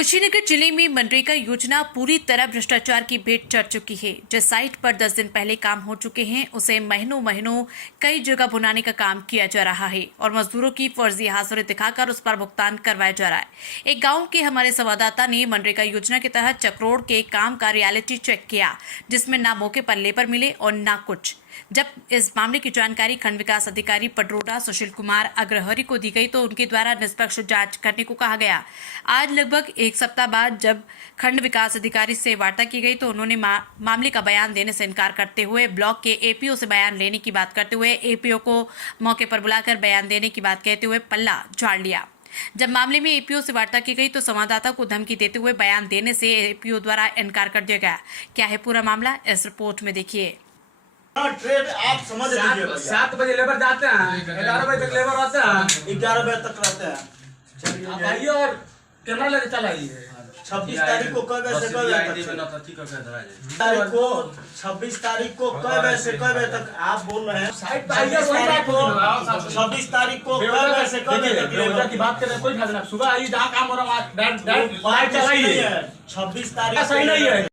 कुशीनगर जिले में मनरेगा योजना पूरी तरह भ्रष्टाचार की भेंट चढ़ चुकी है। जिस साइट पर 10 दिन पहले काम हो चुके हैं उसे महीनों महीनों कई जगह भुनाने का काम किया जा रहा है और मजदूरों की फर्जी हाजिरी दिखाकर उस पर भुगतान करवाया जा रहा है। एक गांव के हमारे संवाददाता ने मनरेगा योजना के तहत चक्रोड़ के काम का रियलिटी चेक किया, जिसमें ना मौके पर लेबर मिले और ना कुछ। जब इस मामले की जानकारी खंड विकास अधिकारी पटरोड़ा सुशील कुमार अग्रहरी को दी गई तो उनके द्वारा निष्पक्ष जांच करने को कहा गया। आज लगभग एक सप्ताह बाद जब खंड विकास अधिकारी से वार्ता की गई तो उन्होंने मामले का बयान देने से इनकार करते हुए ब्लॉक के एपीओ से बयान लेने की बात करते हुए एपीओ को मौके पर बुलाकर बयान देने की बात कहते हुए पल्ला झाड़ लिया। जब मामले में एपीओ से वार्ता की गई तो संवाददाता को धमकी देते हुए बयान देने से एपीओ द्वारा इनकार कर दिया गया। क्या है पूरा मामला, इस रिपोर्ट में देखिए। ट्रेड आप समझ लीजिए, 7 बजे लेबर जाते हैं, 11 बजे तक लेबर आते हैं, 11 बजे तक रहते हैं। आप आइए और कैमरा लेके चलाइए। 26 तारीख को कई बजे से कई बजे तक 26 तारीख को कई बजे से कई बजे तक आप बोल रहे हैं। 26 तारीख को कई बजे से कई बजे तक की बात करें, कोई फायदा नहीं। सुबह आइए, जहाँ काम हो रहा है चलाइए। 26 तारीख सही नहीं है।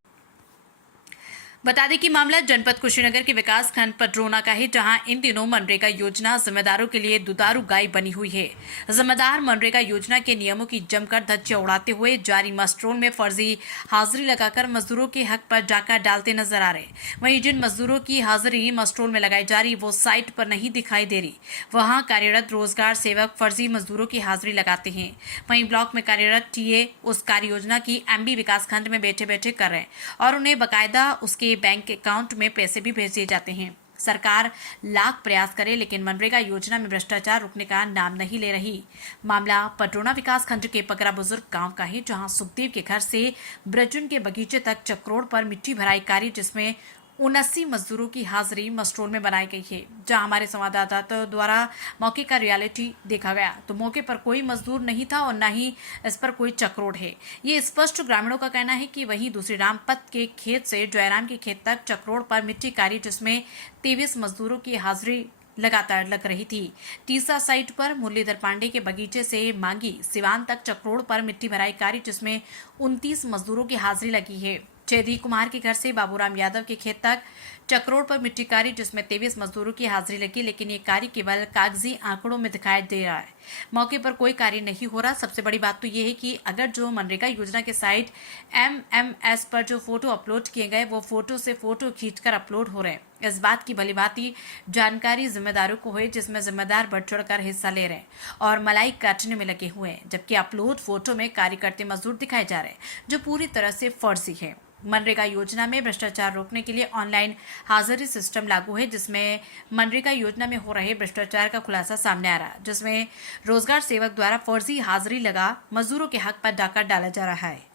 बता दें कि मामला जनपद कुशीनगर के विकास खंड पटरोना का है, जहां इन दिनों मनरेगा योजना जिम्मेदारों के लिए दुधारू गाय बनी हुई है। जिम्मेदार मनरेगा योजना के नियमों की जमकर धज्जियां उड़ाते हुए जारी मस्टरोल में फर्जी हाजिरी लगाकर मजदूरों के हक पर डाका डालते नजर आ रहे। वहीं जिन मजदूरों की हाजिरी मस्टरोल में लगाई जा रही वो साइट पर नहीं दिखाई दे रही, वहां कार्यरत रोजगार सेवक फर्जी मजदूरों की हाजिरी लगाते हैं। वहीं ब्लॉक में कार्यरत टीए उस कार्य योजना की एमबी विकास खंड में बैठे बैठे कर रहे हैं और उन्हें बाकायदा उसके बैंक अकाउंट में पैसे भी भेज दिए जाते हैं। सरकार लाख प्रयास करे लेकिन मनरेगा योजना में भ्रष्टाचार रुकने का नाम नहीं ले रही। मामला पटरोना विकास खंड के पकरा बुजुर्ग गांव का है, जहां सुखदेव के घर से ब्रजुन के बगीचे तक चक्रोड़ पर मिट्टी भराई कार्य जिसमें 79 मजदूरों की हाजिरी मस्टरोल में बनाई गई है। जहां हमारे संवाददाता द्वारा मौके का रियलिटी देखा गया तो मौके पर कोई मजदूर नहीं था और न ही इस पर कोई चक्रोड़ है। ये स्पष्ट ग्रामीणों का कहना है कि वहीं दूसरी रामपत के खेत से जयराम के खेत तक चक्रोड़ पर मिट्टी कार्य जिसमें 23 मजदूरों की हाजिरी लगातार लग रही थी। तीसरा साइट पर मुरलीधर पांडे के बगीचे से मांगी सिवान तक चक्रोड़ पर मिट्टी भराई कार्य जिसमें 29 मजदूरों की हाजिरी लगी है। चेदी कुमार के घर से बाबूराम यादव के खेत तक चक्रोड़ पर मिट्टी कार्य जिसमें 23 मजदूरों की हाजिरी लगी, लेकिन ये कार्य केवल कागजी आंकड़ों में दिखाई दे रहा है। मौके पर कोई कार्य नहीं हो रहा। सबसे बड़ी बात तो ये है कि अगर जो मनरेगा योजना के साइट MMS पर जो फोटो अपलोड किए गए वो फोटो से फोटो खींचकर अपलोड हो रहे हैं, इस बात की भलीभांति जानकारी जिम्मेदारों को है, जिसमें जिम्मेदार बढ़ चढ़कर हिस्सा ले रहे हैं और मलाई काटने में लगे हुए हैं, जबकि अपलोड फोटो में कार्य करते मजदूर दिखाए जा रहे हैं जो पूरी तरह से फर्जी है। मनरेगा योजना में भ्रष्टाचार रोकने के लिए ऑनलाइन हाजिरी सिस्टम लागू है, जिसमें मनरेगा योजना में हो रहे भ्रष्टाचार का खुलासा सामने आ रहा है, जिसमें रोजगार सेवक द्वारा फर्जी हाजिरी लगा मजदूरों के हक पर डाका डाला जा रहा है।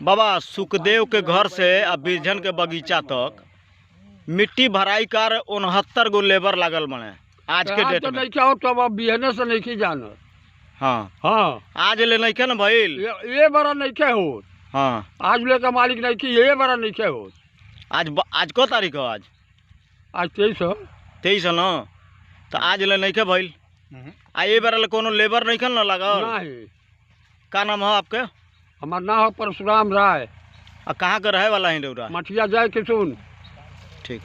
बाबा सुखदेव के घर से अब बिरजन के बगीचा तक मिट्टी भराई कर 69 गो लेबर लागल बने आज के डेट में। तो अब बिहने से नहीं जाना। हाँ आज ले नहीं के ना भइल, ये बड़ा नहीं के हो। हाँ आज ले का मालिक नहीं की, ये बड़ा नहीं के हो। आज को तारीख है? आज 23 है ना, तो आज ले नहीं के भइल। आ ये बार कोनो लेबर नहीं ना लगा। का नाम है आपके? हमारा नाम है परशुराम राय। कहाँ का रहे वाला है डोरा? मठिया जाए किसुन। ठीक।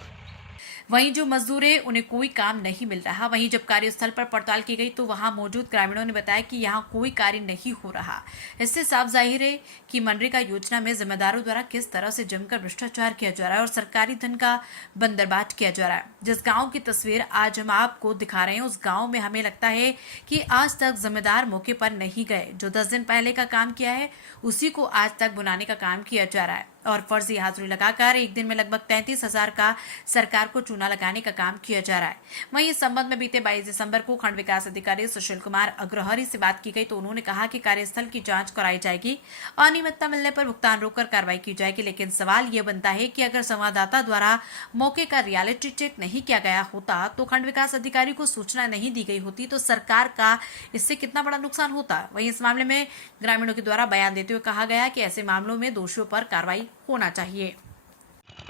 वहीं जो मजदूर है उन्हें कोई काम नहीं मिल रहा। वहीं जब कार्यस्थल पर पड़ताल की गई तो वहां मौजूद ग्रामीणों ने बताया कि यहां कोई कार्य नहीं हो रहा। इससे साफ जाहिर है कि मनरेगा योजना में जिम्मेदारों द्वारा किस तरह से जमकर भ्रष्टाचार किया जा रहा है और सरकारी धन का बंदरबाट किया जा रहा है। जिस गाँव की तस्वीर आज हम आपको दिखा रहे हैं उस गाँव में हमें लगता है कि आज तक जिम्मेदार मौके पर नहीं गए। जो 10 दिन पहले का काम किया है उसी को आज तक बुनाने का काम किया जा रहा है और फर्जी हाजिरी लगाकर एक दिन में लगभग 33,000 का सरकार को चूना लगाने का काम किया जा रहा है। वहीं इस संबंध में बीते 22 दिसंबर को खंड विकास अधिकारी सुशील कुमार अग्रहरी से बात की गई तो उन्होंने कहा कि कार्यस्थल की जांच कराई जाएगी, अनियमितता मिलने पर भुगतान रोककर कार्रवाई की जाएगी। लेकिन सवाल ये बनता है कि अगर संवाददाता द्वारा मौके का रियलिटी चेक नहीं किया गया होता तो खंड विकास अधिकारी को सूचना नहीं दी गई होती तो सरकार का इससे कितना बड़ा नुकसान होता। वहीं इस मामले में ग्रामीणों के द्वारा बयान देते हुए कहा गया कि ऐसे मामलों में दोषियों पर कार्रवाई होना चाहिए।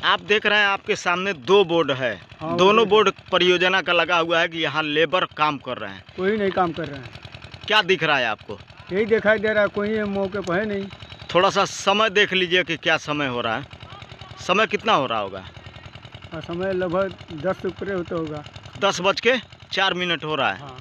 आप देख रहे हैं आपके सामने 2 बोर्ड है। दोनों बोर्ड परियोजना का लगा हुआ है कि यहाँ लेबर काम कर रहे हैं। कोई नहीं काम कर रहे हैं। क्या दिख रहा है आपको? यही दिखाई दे रहा है, कोई मौके पर है नहीं। थोड़ा सा समय देख लीजिए कि क्या समय हो रहा है। समय कितना हो रहा होगा? समय लगभग 10 ऊपर होता होगा। 10:04 हो रहा है। हाँ,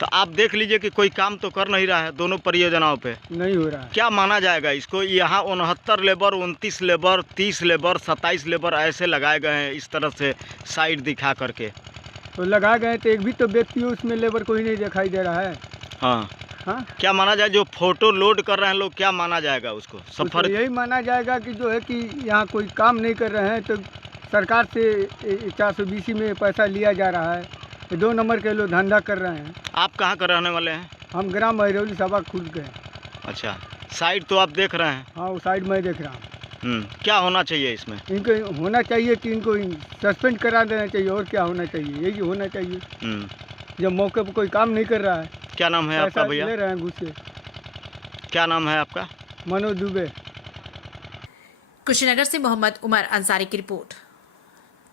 तो आप देख लीजिए कि कोई काम तो कर नहीं रहा है दोनों परियोजनाओं पे। नहीं हो रहा है। क्या माना जाएगा इसको? यहाँ 69 लेबर, 29 लेबर, 30 लेबर, 27 लेबर ऐसे लगाए गए हैं इस तरह से साइड दिखा करके। तो लगा गए तो एक भी तो व्यक्ति उसमें लेबर कोई नहीं दिखाई दे रहा है। हाँ, हाँ, क्या माना जाए? जो फोटो लोड कर रहे हैं लोग, क्या माना जाएगा उसको? तो सफर यही माना जाएगा कि जो है कि यहाँ कोई काम नहीं कर रहे हैं तो सरकार से 420 में पैसा लिया जा रहा है। 2 नंबर के लोग धंधा कर रहे हैं। आप कहाँ का रहने वाले हैं? हम ग्राम महरौली सभा खुद गए। अच्छा, साइड तो आप देख रहे हैं। हाँ, वो साइड में देख रहा हूँ। क्या होना चाहिए इसमें? इनको होना चाहिए कि इनको सस्पेंड करा देना चाहिए। और क्या होना चाहिए? यही होना चाहिए। जब मौके पर कोई काम नहीं कर रहा है, क्या नाम है आपका भैया? ले रहे हैं घुस से। क्या नाम है आपका? मनोज दुबे। कुशीनगर से मोहम्मद उमर अंसारी की रिपोर्ट।